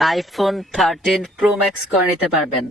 IPhone 13 pro max করে নিতে পারবেন।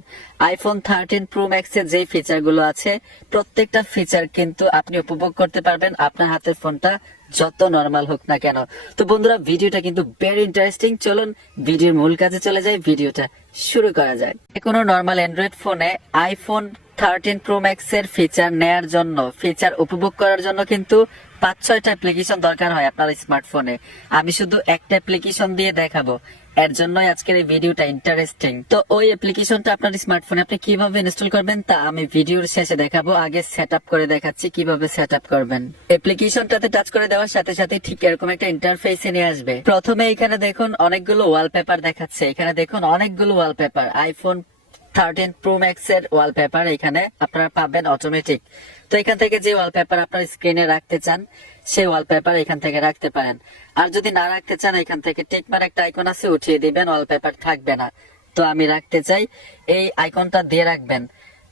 আইফোন 13 প্রো ম্যাক্স এর যে ফিচার গুলো আছে প্রত্যেকটা ফিচার কিন্তু আপনি উপভোগ করতে পারবেন আপনার হাতের ফোনটা যত নরমাল হোক না কেন। তো বন্ধুরা, ভিডিওটা কিন্তু ভেরি ইন্টারেস্টিং। চলুন ভিডিওর মূল কাজে চলে যাই, ভিডিওটা শুরু করা যায়। কোনো নরমাল অ্যান্ড্রয়েড ফোনে আইফোন 13 প্রো ম্যাক্স এর ফিচার নেয়ার জন্য, ফিচার উপভোগ করার জন্য কিন্তু 5-6টা অ্যাপ্লিকেশন দরকার হয় আপনার স্মার্টফোনে। আমি শুধু একটা অ্যাপ্লিকেশন দিয়ে দেখাবো, এর জন্যই আজকের এই ভিডিওটা ইন্টারেস্টিং। তো ওই অ্যাপ্লিকেশনটা আপনার স্মার্টফোনে আপনি কিভাবে ইনস্টল করবেন তা আমি ভিডিওর শেষে দেখাবো। আগে সেটআপ করে দেখাচ্ছি কিভাবে সেটআপ করবেন। অ্যাপ্লিকেশনটাতে টাচ করে দেওয়ার সাথে সাথে ঠিক এরকম একটা ইন্টারফেসে নিয়ে আসবে। প্রথমে এখানে দেখুন অনেকগুলো ওয়ালপেপার দেখাচ্ছে। এখানে দেখুন অনেকগুলো ওয়ালপেপার, আইফোন 13 প্রো ম্যাক্স এর ওয়ালপেপার এখানে আপনারা পাবেন অটোমেটিক। তো এখান থেকে যে ওয়ালপেপার আপনার স্ক্রিনে রাখতে চান সেই ওয়ালপেপার এখান থেকে রাখতে পারেন। আর যদি না রাখতে চান এখান থেকে টিকমার একটা আইকন আছে, উঠিয়ে দিবেন, ওয়ালপেপার থাকবে না। তো আমি রাখতে চাই, এই আইকনটা দিয়ে রাখবেন।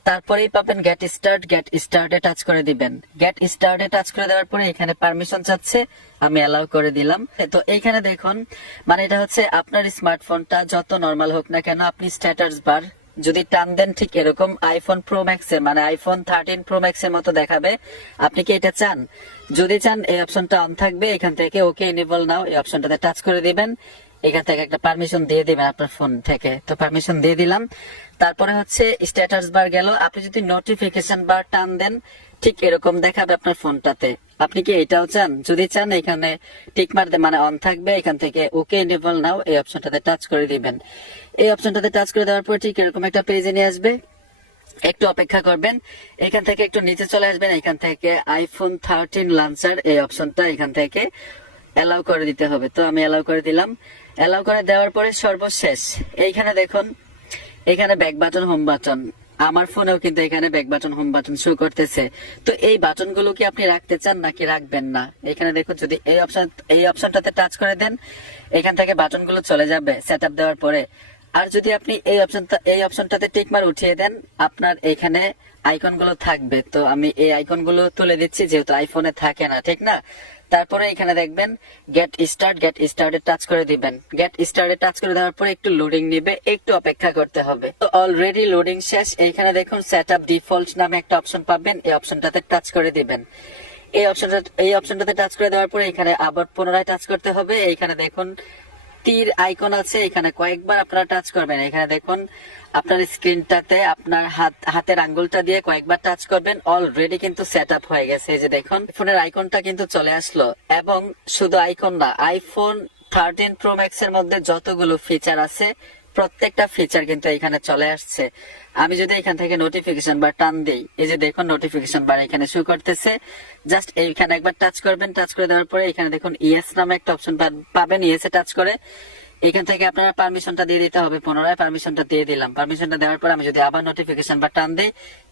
তারপরেই পাবেন গেট স্টার্ট। গেট স্টার্টে টাচ করে দিবেন। গেট স্টার্টে টাচ করে দেওয়ার পরে এখানে পারমিশন চাচ্ছে, আমি অ্যালাউ করে দিলাম। তো এইখানে দেখুন, মানে এটা হচ্ছে আপনার স্মার্টফোনটা যত নরমাল হোক না কেন, আপনি স্ট্যাটাস বার যদি টান দেন ঠিক এরকম আইফোন প্রো ম্যাক্স এর, মানে আইফোন 13 প্রো ম্যাক্স এর মতো দেখাবে। আপনি কি এটা চান? যদি চান এই অপশনটা অন থাকবে। এখান থেকে ওকে এনেবল নাও এই অপশনটাতে টাচ করে দিবেন। এখান থেকে একটা পারমিশন দিয়ে দিবেন আপনার ফোন থেকে। তো পারমিশন দিয়ে দিলাম। তারপরে হচ্ছে স্ট্যাটাস বার গেল। আপনি যদি নোটিফিকেশন বার টান দেন ঠিক এরকম দেখাবে আপনার ফোনটাতে। আপনি কি এটাও চান? যদি চান এখানে টিক মার মানে অন থাকবে। এখান থেকে ওকে এনেবল নাও এই অপশনটাতে টাচ করে দিবেন। এই অপশনটাতে টাচ করে দেওয়ার পর ঠিক এরকম একটা পেজে নিয়ে আসবে। একটু অপেক্ষা করবেন। এখান থেকে একটু নিচে চলে আসবেন। এখান থেকে আইফোন 13 লঞ্চার এই অপশনটা এখান থেকে অ্যালাউ করে দিতে হবে। তো আমি অ্যালাউ করে দিলাম। অ্যালাউ করে দেওয়ার পরে সর্বশেষ এইখানে দেখুন, এখানে ব্যাক বাটন, হোম বাটন। আমার ফোনেও কিন্তু এখানে back button, home button show করতেছে। তো এই বাটন গুলো কি আপনি রাখতে চান নাকি রাখবেন না? এখানে দেখুন, যদি এই অপশনটাতে টাচ করে দেন এখান থেকে বাটন গুলো চলে যাবে সেটআপ দেওয়ার পরে। আর যদি আপনি এই অপশনটাতে টিকমার উঠিয়ে দেন আপনার এখানে আইকন গুলো থাকবে। তো আমি এই আইকন গুলো তুলে দিচ্ছি যেহেতু আইফোনে থাকে না, ঠিক না? তারপরে এখানে দেখবেন গেট স্টার্ট। গেট স্টার্টে টাচ করে দিবেন। গেট স্টার্টে টাচ করে দেওয়ার পরে একটু লোডিং নিবে, একটু অপেক্ষা করতে হবে। তো অলরেডি লোডিং শেষ। এইখানে দেখুন সেটআপ ডিফল্ট নামে একটা অপশন পাবেন, এই অপশনটাতে টাচ করে দিবেন। এই অপশনটাতে টাচ করে দেওয়ার পরে এখানে আবার পুনরায় টাচ করতে হবে। এইখানে দেখুন তীর আইকন আছে, এখানে কয়েকবার আপনারা টাচ করবেন। এখানে দেখুন আপনার স্ক্রিনটাতে আপনার হাতের আঙ্গুলটা দিয়ে কয়েকবার টাচ করবেন। অলরেডি কিন্তু সেট আপ হয়ে গেছে। এই যে দেখুন ফোনের আইকনটা কিন্তু চলে আসলো। এবং শুধু আইকন না, আইফোন 13 প্রো ম্যাক্স এর মধ্যে যতগুলো ফিচার আছে প্রত্যেকটা ফিচার কিন্তু এখানে চলে আসছে। আমি যদি এখান থেকে নোটিফিকেশন বার টান দিই, এই যে দেখুন নোটিফিকেশন বার এখানে শো করতেছে। জাস্ট এইখানে একবার টাচ করবেন। টাচ করে দেওয়ার পরে এখানে দেখুন ইয়েস নামে একটা অপশন পাবেন। ইয়েসে টাচ করে এখান থেকে আপনারা পারমিশনটা দিয়ে দিতে হবে। পুনরায় পারমিশনটা দিয়ে দিলাম। পারমিশনটা দেওয়ার পর আমি যদি আবার নোটিফিকেশন বার টান দিই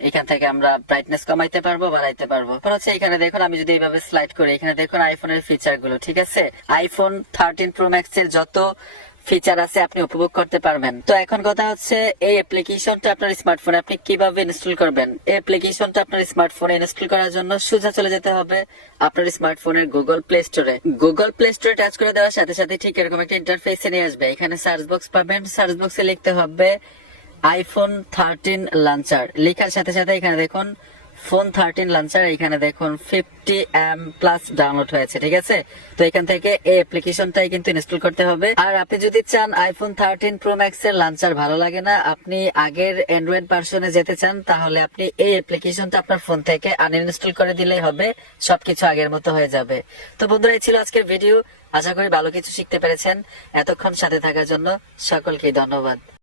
এখান থেকে আমরা ব্রাইটনেস কমাইতে পারবো, বাড়াইতে পারবো। হচ্ছে এখানে দেখুন আমি যদি এইভাবে স্লাইড করি, এখানে দেখুন আইফোনের ফিচার গুলো, ঠিক আছে? আইফোন 13 প্রো ম্যাক্স এর যত ফিচার আছে আপনি উপভোগ করতে পারবেন। তো এখন কথা হচ্ছে এই অ্যাপ্লিকেশনটা আপনার স্মার্টফোনে আপনি কিভাবে ইনস্টল করবেন। এই অ্যাপ্লিকেশনটা আপনার স্মার্টফোনে ইনস্টল করার জন্য সোজা চলে যেতে হবে আপনার স্মার্টফোনের গুগল প্লে স্টোরে। গুগল প্লে স্টোরে টাচ করে দেওয়ার সাথে সাথে ঠিক এরকম একটা ইন্টারফেসে নিয়ে আসবে। এখানে সার্চ বক্স পাবেন। সার্চ বক্সে লিখতে হবে আইফোন 13 লঞ্চার। লেখার সাথে সাথে এখানে দেখুন ফোন 13 লঞ্চার, এখানে দেখুন 50 প্লাস ডাউনলোড হয়েছে, ঠিক আছে? তো এখান থেকে এই অ্যাপ্লিকেশনটাই কিন্তু ইনস্টল করতে হবে। আর আপনি যদি চান আইফোন 13 প্রো ম্যাক্স এর লঞ্চার ভালো লাগে না, আপনি আগের অ্যান্ড্রয়েড ভার্সনে যেতে চান, তাহলে আপনি এই অ্যাপ্লিকেশনটা আপনার ফোন থেকে আনইনস্টল করে দিলেই হবে, সবকিছু আগের মতো হয়ে যাবে। তো বন্ধুরা, এই ছিল আজকের ভিডিও। আশা করি ভালো কিছু শিখতে পেরেছেন। এতক্ষণ সাথে থাকার জন্য সকলকে ধন্যবাদ।